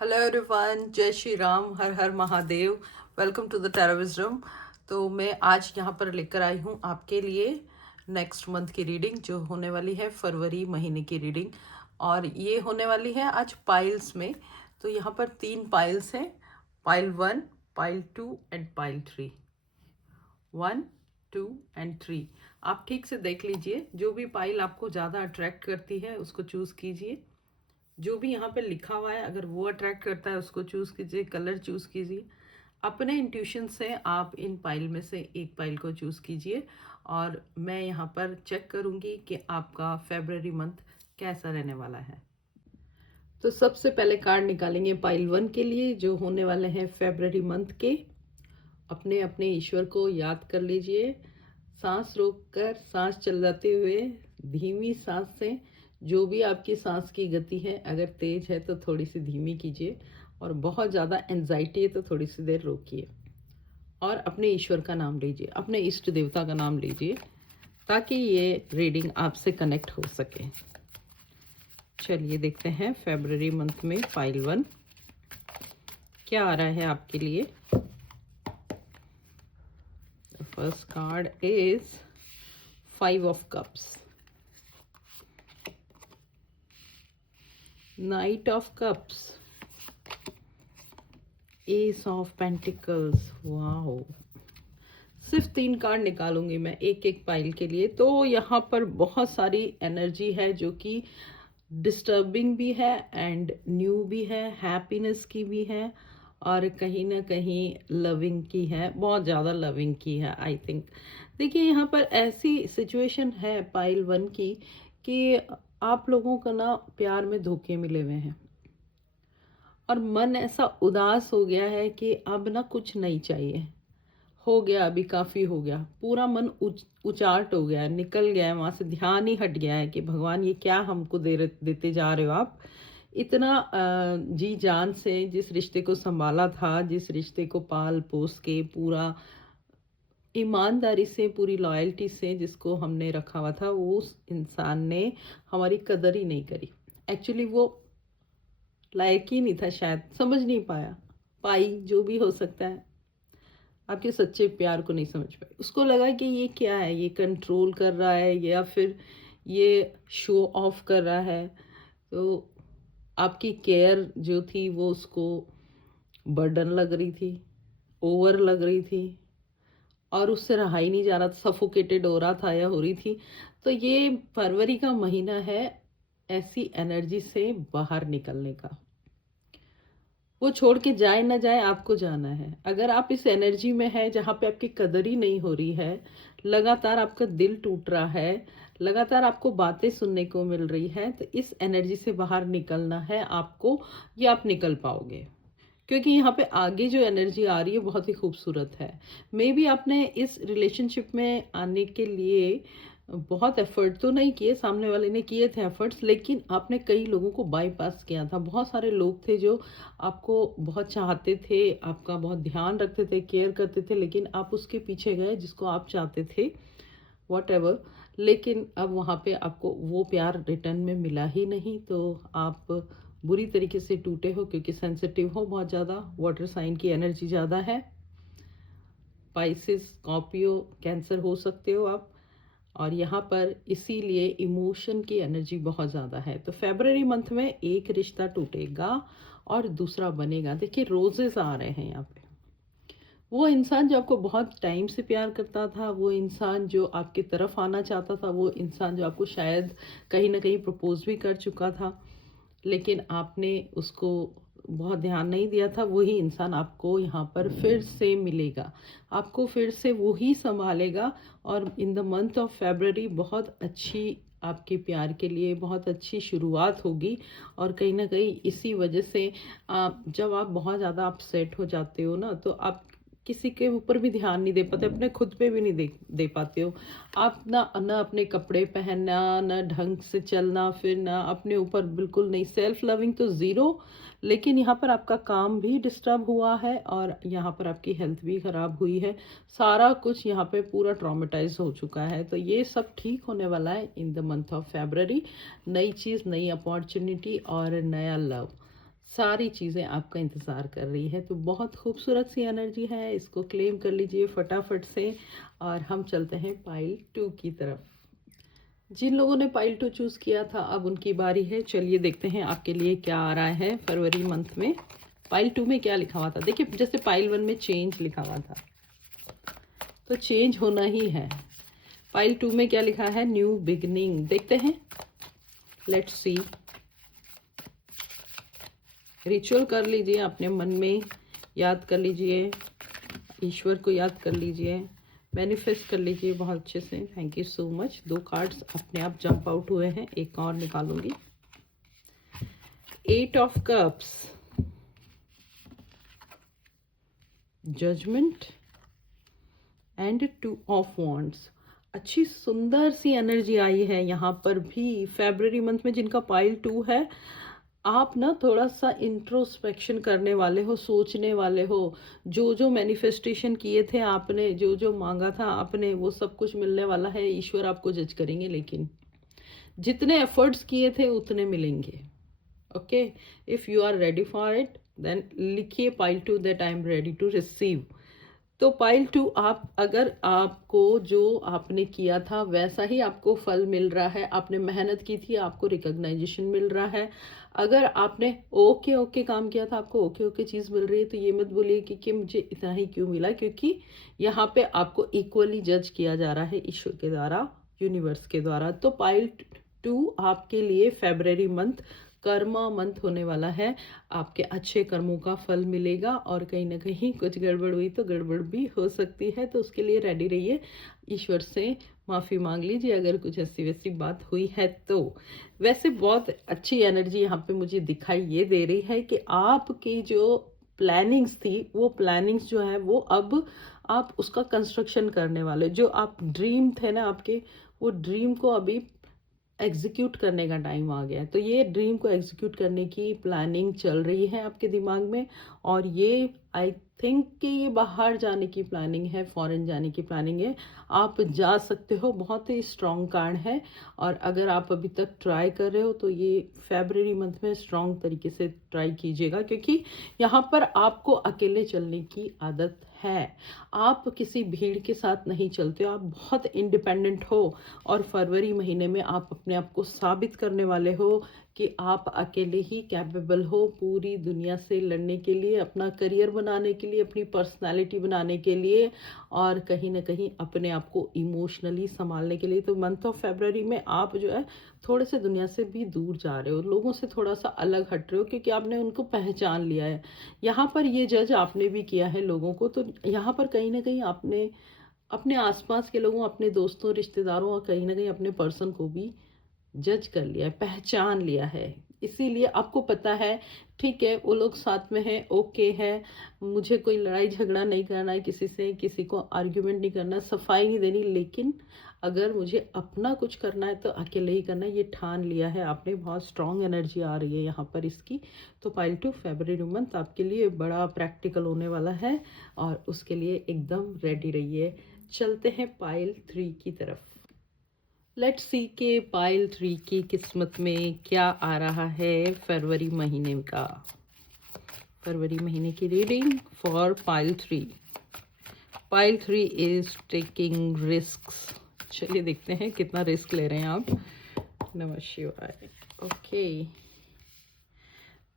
Hello everyone, जय Shri Ram, Har Har Mahadev. Welcome to the tarot wisdom. तो मैं आज यहाँ पर लेकर आई हूँ आपके लिए नेक्स्ट मंथ की रीडिंग, जो होने वाली है फरवरी महीने की रीडिंग। और ये होने वाली है आज पाइल्स में। तो यहाँ पर 3 पाइल्स हैं, pile 1, pile 2 and pile 3। 1, 2 and 3। आप ठीक से देख लीजिए, जो भी पाइल आपको ज़्यादा अट्रैक्ट करती है उसको चूज़ कीजिए। जो भी यहाँ पे लिखा हुआ है अगर वो अट्रैक्ट करता है उसको चूज़ कीजिए, कलर चूज़ कीजिए। अपने इंट्यूशन से आप इन पाइल में से एक पाइल को चूज़ कीजिए और मैं यहाँ पर चेक करूँगी कि आपका फेब्रवरी मंथ कैसा रहने वाला है। तो सबसे पहले कार्ड निकालेंगे पाइल 1 के लिए, जो होने वाले हैं फेब्रवरी मंथ के। अपने अपने ईश्वर को याद कर लीजिए। सांस रोककर सांस चलाते हुए धीमी सांस से, जो भी आपकी सांस की गति है, अगर तेज है तो थोड़ी सी धीमी कीजिए, और बहुत ज़्यादा एंजाइटी है तो थोड़ी सी देर रोकिए और अपने ईश्वर का नाम लीजिए, अपने इष्ट देवता का नाम लीजिए, ताकि ये रीडिंग आपसे कनेक्ट हो सके। चलिए देखते हैं फेब्रवरी मंथ में पाइल 1 क्या आ रहा है आपके लिए। First card is 5 of cups, night of cups, S of pentacles. Wow, सिर्फ 3 कार्ड निकालूंगी मैं एक एक पाइल के लिए। तो यहाँ पर बहुत सारी एनर्जी है जो कि डिस्टर्बिंग भी है एंड न्यू भी है, हैप्पीनेस की भी है, और कहीं ना कहीं लविंग की है, बहुत ज़्यादा लविंग की है आई थिंक। देखिए यहाँ पर ऐसी सिचुएशन है पाइल 1 की कि आप लोगों का ना प्यार में धोखे मिले हुए हैं और मन ऐसा उदास हो गया है कि अब ना कुछ नहीं चाहिए, हो गया, अभी काफ़ी हो गया। पूरा मन उचाट हो गया है, निकल गया है वहाँ से, ध्यान ही हट गया है कि भगवान ये क्या हमको देते जा रहे हो आप। इतना जी जान से जिस रिश्ते को संभाला था, जिस रिश्ते को पाल पोस के पूरा ईमानदारी से, पूरी लॉयल्टी से जिसको हमने रखा हुआ था, वो उस इंसान ने हमारी कदर ही नहीं करी। एक्चुअली वो लायक ही नहीं था, शायद समझ नहीं पाई, जो भी हो सकता है। आपके सच्चे प्यार को नहीं समझ पाई, उसको लगा कि ये क्या है, ये कंट्रोल कर रहा है या फिर ये शो ऑफ कर रहा है। तो आपकी केयर जो थी वो उसको बर्डन लग रही थी, ओवर लग रही थी, और उससे रहा ही नहीं जा रहा था, सफोकेटेड हो रहा था या हो रही थी। तो ये फरवरी का महीना है ऐसी एनर्जी से बाहर निकलने का। वो छोड़ के जाए ना जाए, आपको जाना है। अगर आप इस एनर्जी में है जहाँ पे आपकी कदर ही नहीं हो रही है, लगातार आपका दिल टूट रहा है, लगातार आपको बातें सुनने को मिल रही है, तो इस एनर्जी से बाहर निकलना है आपको। ये आप निकल पाओगे, क्योंकि यहाँ पे आगे जो एनर्जी आ रही है बहुत ही खूबसूरत है। मे बी आपने इस रिलेशनशिप में आने के लिए बहुत एफर्ट तो नहीं किए, सामने वाले ने किए थे एफर्ट्स, लेकिन आपने कई लोगों को बाईपास किया था। बहुत सारे लोग थे जो आपको बहुत चाहते थे, आपका बहुत ध्यान रखते थे, केयर करते थे, लेकिन आप उसके पीछे गए जिसको आप चाहते थे, वॉट एवर। लेकिन अब वहाँ पे आपको वो प्यार रिटर्न में मिला ही नहीं, तो आप बुरी तरीके से टूटे हो, क्योंकि सेंसिटिव हो बहुत ज़्यादा, वाटर साइन की एनर्जी ज़्यादा है। पाइसिस, स्कॉर्पियो, कैंसर हो सकते हो आप। और यहाँ पर इसीलिए इमोशन की एनर्जी बहुत ज़्यादा है। तो फेब्रवरी मंथ में एक रिश्ता टूटेगा और दूसरा बनेगा। देखिए रोजेस आ रहे हैं यहाँ पे। वो इंसान जो आपको बहुत टाइम से प्यार करता था, वो इंसान जो आपकी तरफ आना चाहता था, वो इंसान जो आपको शायद कहीं ना कहीं प्रपोज भी कर चुका था, लेकिन आपने उसको बहुत ध्यान नहीं दिया था, वही इंसान आपको यहाँ पर फिर से मिलेगा, आपको फिर से वही संभालेगा। और in the month of February बहुत अच्छी आपके प्यार के लिए बहुत अच्छी शुरुआत होगी। और कहीं ना कहीं इसी वजह से जब आप बहुत ज़्यादा अपसेट हो जाते हो ना, तो आप किसी के ऊपर भी ध्यान नहीं दे पाते, अपने खुद पे भी नहीं दे पाते हो आप। ना अपने कपड़े पहनना, ना ढंग से चलना फिरना, अपने ऊपर बिल्कुल नहीं, सेल्फ लविंग तो ज़ीरो। लेकिन यहाँ पर आपका काम भी डिस्टर्ब हुआ है और यहाँ पर आपकी हेल्थ भी ख़राब हुई है। सारा कुछ यहाँ पे पूरा ट्रॉमेटाइज हो चुका है। तो ये सब ठीक होने वाला है in the month of February. नई चीज़, नई अपॉर्चुनिटी और नया लव सारी चीज़ें आपका इंतज़ार कर रही है। तो बहुत खूबसूरत सी एनर्जी है, इसको क्लेम कर लीजिए फटाफट से। और हम चलते हैं पाइल 2 की तरफ। जिन लोगों ने पाइल 2 चूज़ किया था अब उनकी बारी है। चलिए देखते हैं आपके लिए क्या आ रहा है फरवरी मंथ में। पाइल 2 में क्या लिखा हुआ था? देखिए, जैसे पाइल 1 में चेंज लिखा हुआ था, तो चेंज होना ही है। पाइल 2 में क्या लिखा है? New beginning. देखते हैं, लेट्स सी। रिचुअल कर लीजिए, अपने मन में याद कर लीजिए, ईश्वर को याद कर लीजिए, मैनिफेस्ट कर लीजिए बहुत अच्छे से। Thank you so much. 2 cards अपने आप जंप आउट हुए हैं, एक और निकालूंगी। 8 of cups, judgement and 2 of wands. अच्छी सुंदर सी एनर्जी आई है यहाँ पर भी। फेब्रुअरी मंथ में जिनका पाइल 2 है, आप ना थोड़ा सा इंट्रोस्पेक्शन करने वाले हो, सोचने वाले हो। जो जो मैनिफेस्टेशन किए थे आपने, जो जो मांगा था आपने, वो सब कुछ मिलने वाला है। ईश्वर आपको जज करेंगे, लेकिन जितने एफर्ट्स किए थे उतने मिलेंगे। Okay, if you are ready for it then लिखिए pile 2 that I am ready to receive. तो पाइल 2, आप अगर आपको जो आपने किया था वैसा ही आपको फल मिल रहा है, आपने मेहनत की थी, आपको रिकॉग्नाइजेशन मिल रहा है। अगर आपने ओके ओके काम किया था, आपको ओके ओके चीज़ मिल रही है, तो ये मत बोलिए कि मुझे इतना ही क्यों मिला, क्योंकि यहाँ पे आपको इक्वली जज किया जा रहा है ईश्वर के द्वारा, यूनिवर्स के द्वारा। तो पाइल 2 आपके लिए फेब्रुअरी मंथ कर्मा मंथ होने वाला है। आपके अच्छे कर्मों का फल मिलेगा, और कहीं ना कहीं कुछ गड़बड़ हुई तो गड़बड़ भी हो सकती है, तो उसके लिए रेडी रहिए। ईश्वर से माफ़ी मांग लीजिए अगर कुछ ऐसी वैसी बात हुई है तो। वैसे बहुत अच्छी एनर्जी यहाँ पे मुझे दिखाई ये दे रही है कि आपकी जो प्लानिंग्स थी, वो प्लानिंग्स जो है वो अब आप उसका कंस्ट्रक्शन करने वाले। जो आप ड्रीम थे ना आपके, वो ड्रीम को अभी एग्जीक्यूट करने का टाइम आ गया है। तो ये ड्रीम को एग्जीक्यूट करने की प्लानिंग चल रही है आपके दिमाग में, और ये आई थिंक कि ये बाहर जाने की प्लानिंग है, फॉरेन जाने की प्लानिंग है। आप जा सकते हो, बहुत ही स्ट्रॉन्ग कार्ड है। और अगर आप अभी तक ट्राई कर रहे हो तो ये फेब्रुअरी मंथ में स्ट्रॉन्ग तरीके से ट्राई कीजिएगा, क्योंकि यहाँ पर आपको अकेले चलने की आदत है। आप किसी भीड़ के साथ नहीं चलते हो, आप बहुत इंडिपेंडेंट हो। और फरवरी महीने में आप अपने आप को साबित करने वाले हो कि आप अकेले ही कैपेबल हो पूरी दुनिया से लड़ने के लिए, अपना करियर बनाने के लिए, अपनी पर्सनालिटी बनाने के लिए, और कहीं ना कहीं अपने आप को इमोशनली संभालने के लिए। तो मंथ ऑफ फेब्रुअरी में आप जो है थोड़े से दुनिया से भी दूर जा रहे हो, लोगों से थोड़ा सा अलग हट रहे हो, क्योंकि आपने उनको पहचान लिया है। यहाँ पर ये जज आपने भी किया है लोगों को, तो यहाँ पर कहीं ना कहीं आपने अपने आसपास के लोगों, अपने दोस्तों, रिश्तेदारों, और कहीं ना कहीं अपने पर्सन को भी जज कर लिया है, पहचान लिया है। इसीलिए आपको पता है, ठीक है वो लोग साथ में हैं, ओके है, मुझे कोई लड़ाई झगड़ा नहीं करना है किसी से, किसी को आर्ग्यूमेंट नहीं करना, सफाई नहीं देनी, लेकिन अगर मुझे अपना कुछ करना है तो अकेले ही करना है, ये ठान लिया है आपने। बहुत स्ट्रांग एनर्जी आ रही है यहाँ पर इसकी। तो पाइल 2 फेब्रुअरी मंथ आपके लिए बड़ा प्रैक्टिकल होने वाला है, और उसके लिए एकदम रेडी रहिए। चलते हैं पाइल 3 की तरफ। लेट्स सी के पाइल 3 की किस्मत में क्या आ रहा है फरवरी महीने का। फरवरी महीने की reading for pile 3। Pile 3 is taking risks. चलिए देखते हैं कितना रिस्क ले रहे हैं आप। नमः शिवाय। Okay,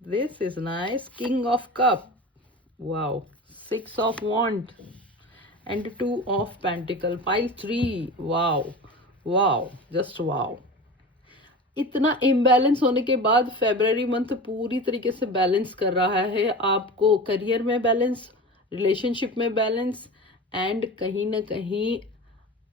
this is nice. King of cup, wow, 6 of wand and 2 of pentacle. Pile 3, wow wow, just wow. इतना इम्बैलेंस होने के बाद फेब्रुअरी मंथ पूरी तरीके से बैलेंस कर रहा है आपको। करियर में बैलेंस, रिलेशनशिप में बैलेंस, एंड कहीं ना कहीं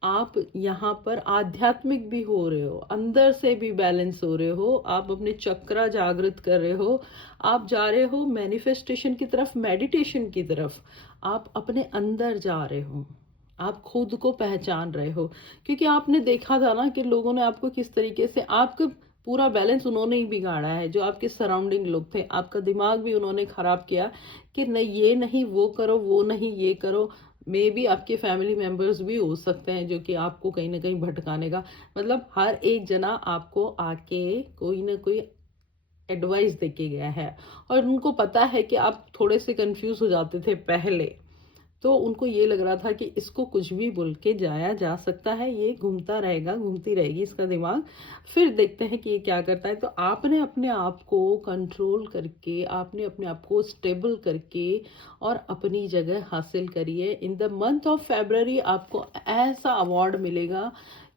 आप यहाँ पर आध्यात्मिक भी हो रहे हो, अंदर से भी बैलेंस हो रहे हो, आप अपने चक्रा जागृत कर रहे हो, आप जा रहे हो मैनिफेस्टेशन की तरफ, मेडिटेशन की तरफ, आप अपने अंदर जा रहे हो, आप खुद को पहचान रहे हो। क्योंकि आपने देखा था ना कि लोगों ने आपको किस तरीके से, आपका पूरा बैलेंस उन्होंने ही बिगाड़ा है। जो आपके सराउंडिंग लोग थे, आपका दिमाग भी उन्होंने खराब किया कि नहीं ये नहीं वो करो, वो नहीं ये करो। मे बी आपके फैमिली मेम्बर्स भी हो सकते हैं जो कि आपको कहीं ना कहीं भटकाने का, मतलब हर एक जना आपको आके कोई ना कोई एडवाइस देके गया है। और उनको पता है कि आप थोड़े से कंफ्यूज हो जाते थे पहले, तो उनको ये लग रहा था कि इसको कुछ भी बोल के जाया जा सकता है, ये घूमता रहेगा, घूमती रहेगी इसका दिमाग, फिर देखते हैं कि ये क्या करता है। तो आपने अपने आप को कंट्रोल करके, आपने अपने आप को स्टेबल करके और अपनी जगह हासिल करिए। In the month of February आपको ऐसा अवार्ड मिलेगा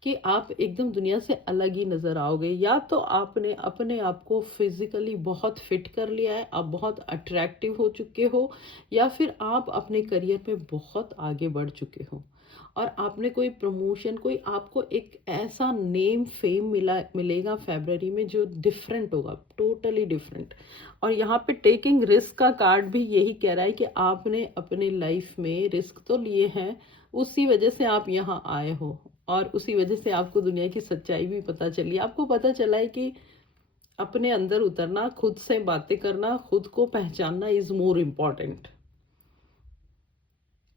कि आप एकदम दुनिया से अलग ही नज़र आओगे। या तो आपने अपने आप को फिजिकली बहुत फिट कर लिया है, आप बहुत अट्रैक्टिव हो चुके हो, या फिर आप अपने करियर में बहुत आगे बढ़ चुके हो और आपने कोई प्रमोशन, कोई आपको एक ऐसा नेम फेम मिलेगा फेब्रवरी में जो डिफरेंट होगा, टोटली डिफरेंट। और यहाँ पे टेकिंग रिस्क का कार्ड भी यही कह रहा है कि आपने अपने लाइफ में रिस्क तो लिए हैं, उसी वजह से आप यहाँ आए हो और उसी वजह से आपको दुनिया की सच्चाई भी पता चली। आपको पता चला है कि अपने अंदर उतरना, खुद से बातें करना, खुद को पहचानना इज मोर इम्पॉर्टेंट।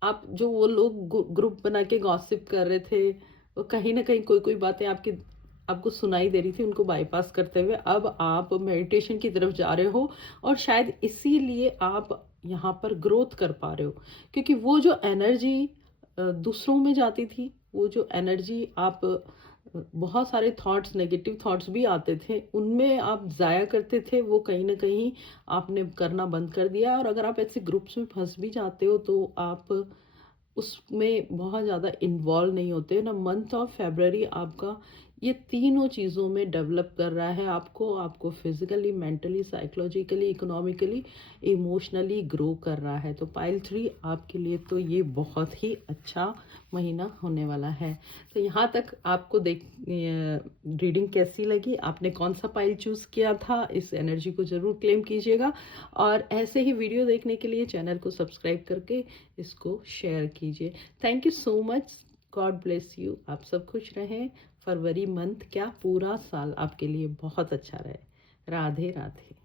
आप जो वो लोग ग्रुप बना के गॉसिप कर रहे थे, वो कहीं ना कहीं कोई कोई बातें आपको सुनाई दे रही थी, उनको बाईपास करते हुए अब आप मेडिटेशन की तरफ जा रहे हो। और शायद इसीलिए आप यहाँ पर ग्रोथ कर पा रहे हो, क्योंकि वो जो एनर्जी दूसरों में जाती थी, वो जो एनर्जी आप बहुत सारे थॉट्स, नेगेटिव थॉट्स भी आते थे, उनमें आप ज़ाया करते थे, वो कहीं ना कहीं आपने करना बंद कर दिया। और अगर आप ऐसे ग्रुप्स में फंस भी जाते हो तो आप उसमें बहुत ज़्यादा इन्वॉल्व नहीं होते ना। मंथ ऑफ फेब्रवरी आपका ये तीनों चीज़ों में डेवलप कर रहा है आपको physically, mentally, psychologically, economically, emotionally grow कर रहा है। तो पाइल 3 आपके लिए तो ये बहुत ही अच्छा महीना होने वाला है। तो यहाँ तक आपको रीडिंग कैसी लगी, आपने कौन सा पाइल चूज़ किया था, इस एनर्जी को ज़रूर क्लेम कीजिएगा। और ऐसे ही वीडियो देखने के लिए चैनल को सब्सक्राइब करके इसको शेयर कीजिए। Thank you so much, God bless you. आप सब खुश रहें। फरवरी मंथ क्या, पूरा साल आपके लिए बहुत अच्छा रहे। राधे राधे।